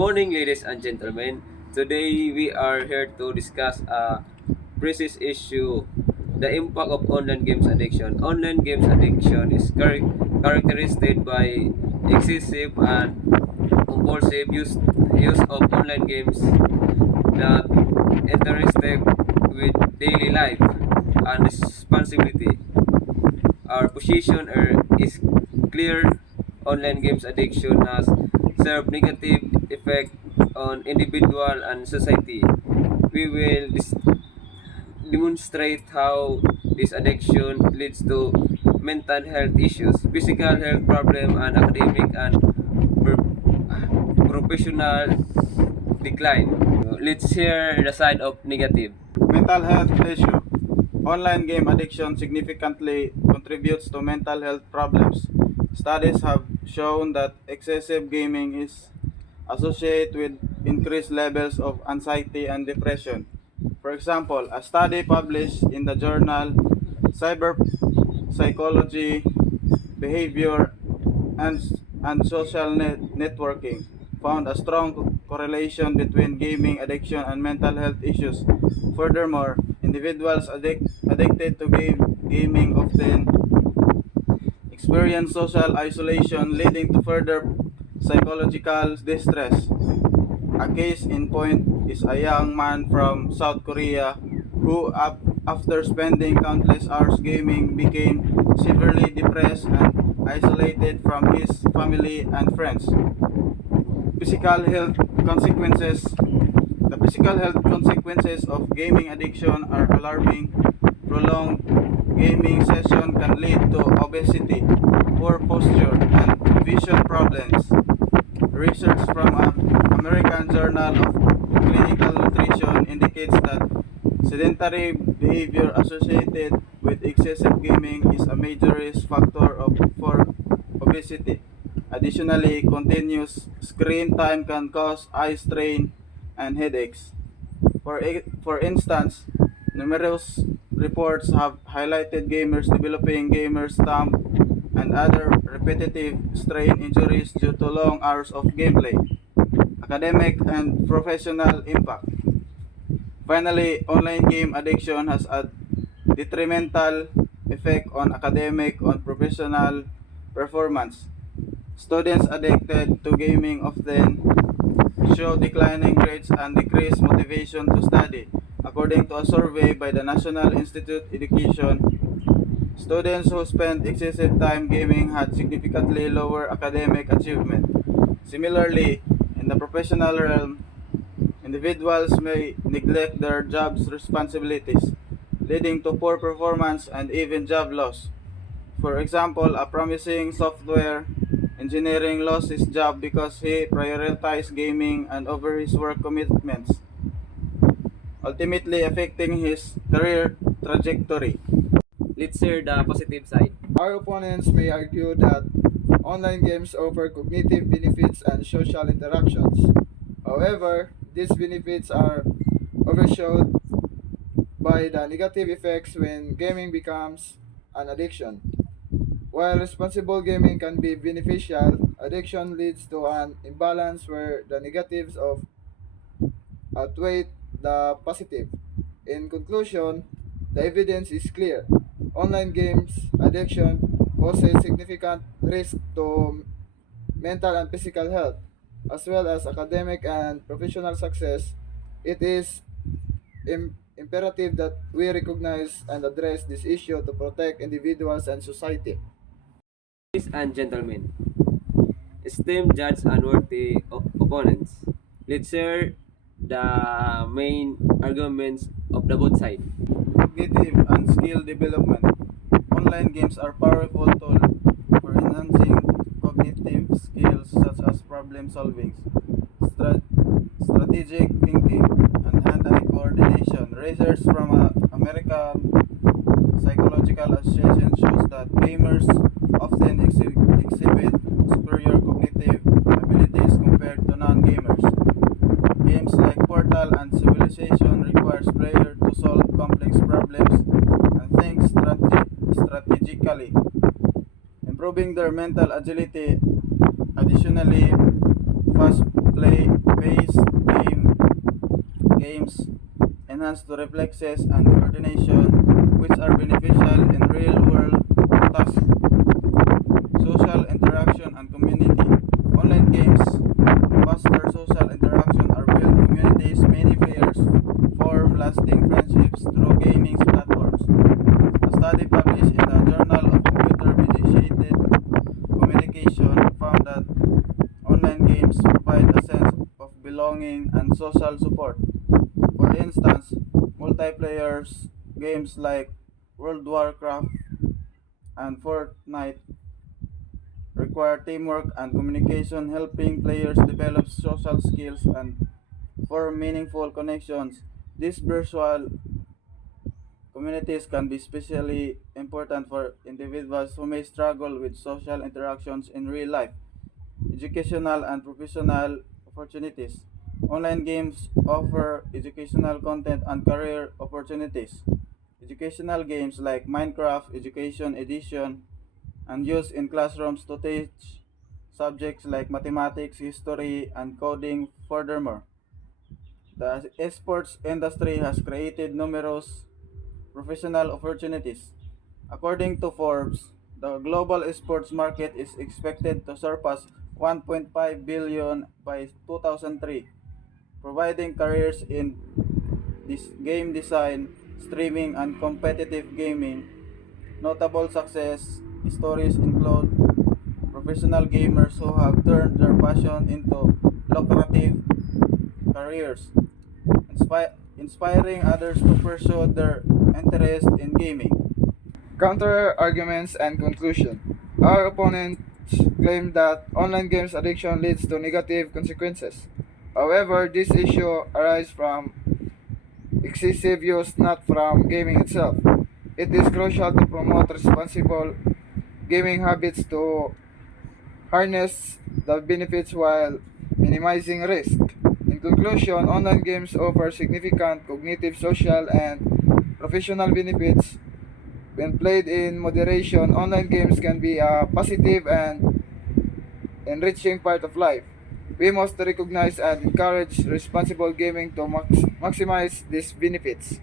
morning, ladies and gentlemen. Today we are here to discuss a precise issue: the impact of online games addiction. Online games addiction is characterized by excessive and compulsive use of online games that intersect with daily life and responsibility. Our position is clear. Online games addiction has served negative effect on individual and society. We will demonstrate how this addiction leads to mental health issues, physical health problem, and academic and professional decline. Let's hear the side of negative. Mental health issue. Online game addiction significantly contributes to mental health problems. Studies have shown that excessive gaming is associated with increased levels of anxiety and depression. For example, a study published in the journal Cyber Psychology, Behavior, and, and Social Networking found a strong correlation between gaming addiction and mental health issues. Furthermore, individuals addicted to gaming often experience social isolation, leading to further psychological distress. A case in point is a young man from South Korea who, after spending countless hours gaming, became severely depressed and isolated from his family and friends. Physical health consequences. The physical health consequences of gaming addiction are alarming. Prolonged gaming session can lead to obesity, poor posture, and vision problems. Research from a American Journal of Clinical Nutrition indicates that sedentary behavior associated with excessive gaming is a major risk factor for obesity. Additionally, continuous screen time can cause eye strain and headaches. For instance, numerous reports have highlighted gamers developing gamer's thumb and other repetitive strain injuries due to long hours of gameplay. Academic and professional impact. Finally, online game addiction has a detrimental effect on academic and professional performance. Students addicted to gaming often show declining grades and decreased motivation to study. According to a survey by the National Institute of Education, students who spent excessive time gaming had significantly lower academic achievement. Similarly, in the professional realm, individuals may neglect their job's responsibilities, leading to poor performance and even job loss. For example, a promising software engineering lost his job because he prioritized gaming and over his work commitments, ultimately affecting his career trajectory. Let's hear the positive side. Our opponents may argue that online games offer cognitive benefits and social interactions. However, these benefits are overshadowed by the negative effects when gaming becomes an addiction. While responsible gaming can be beneficial, addiction leads to an imbalance where the negatives outweigh the positive. In conclusion, the evidence is clear. Online games addiction poses significant risk to mental and physical health, as well as academic and professional success. It is imperative that we recognize and address this issue to protect individuals and society. Ladies and gentlemen, esteemed judges and worthy opponents, let's hear the main arguments of the both sides. Cognitive and skill development. Online games are powerful tools for enhancing cognitive skills such as problem solving, stra- strategic thinking, and hand-eye coordination. Research from American Psychological Association shows that gamers often exhibit superior cognitive abilities compared to non-gamers. Games like Portal and Civilization requires players to solve complex problems and think strategically, improving their mental agility. Additionally, fast play based games enhance the reflexes and coordination, which are beneficial in real-world tasks, social interaction, and community. Online games foster social interaction or build communities. Many players form lasting friendships through gaming platforms. A study published in the Journal of Computer Mediated Communication found that online games provide a sense of belonging and social support. For instance, multiplayer games like World of Warcraft and Fortnite require teamwork and communication, helping players develop social skills and form meaningful connections. These virtual communities can be especially important for individuals who may struggle with social interactions in real life. Educational and professional opportunities. Online games offer educational content and career opportunities. Educational games like Minecraft Education Edition and used in classrooms to teach subjects like mathematics, history, and coding. Furthermore, the esports industry has created numerous professional opportunities. According to Forbes, the global esports market is expected to surpass 1.5 billion by 2003, providing careers in this game design, streaming, and competitive gaming. Notable success stories include professional gamers who have turned their passion into lucrative careers, inspiring others to pursue their interest in gaming. Counter arguments and conclusion. Our opponents claim that online games addiction leads to negative consequences. However, this issue arises from excessive use, not from gaming itself. It is crucial to promote responsible gaming habits to harness the benefits while minimizing risk. In conclusion, online games offer significant cognitive, social, and professional benefits. When played in moderation, online games can be a positive and enriching part of life. We must recognize and encourage responsible gaming to maximize these benefits.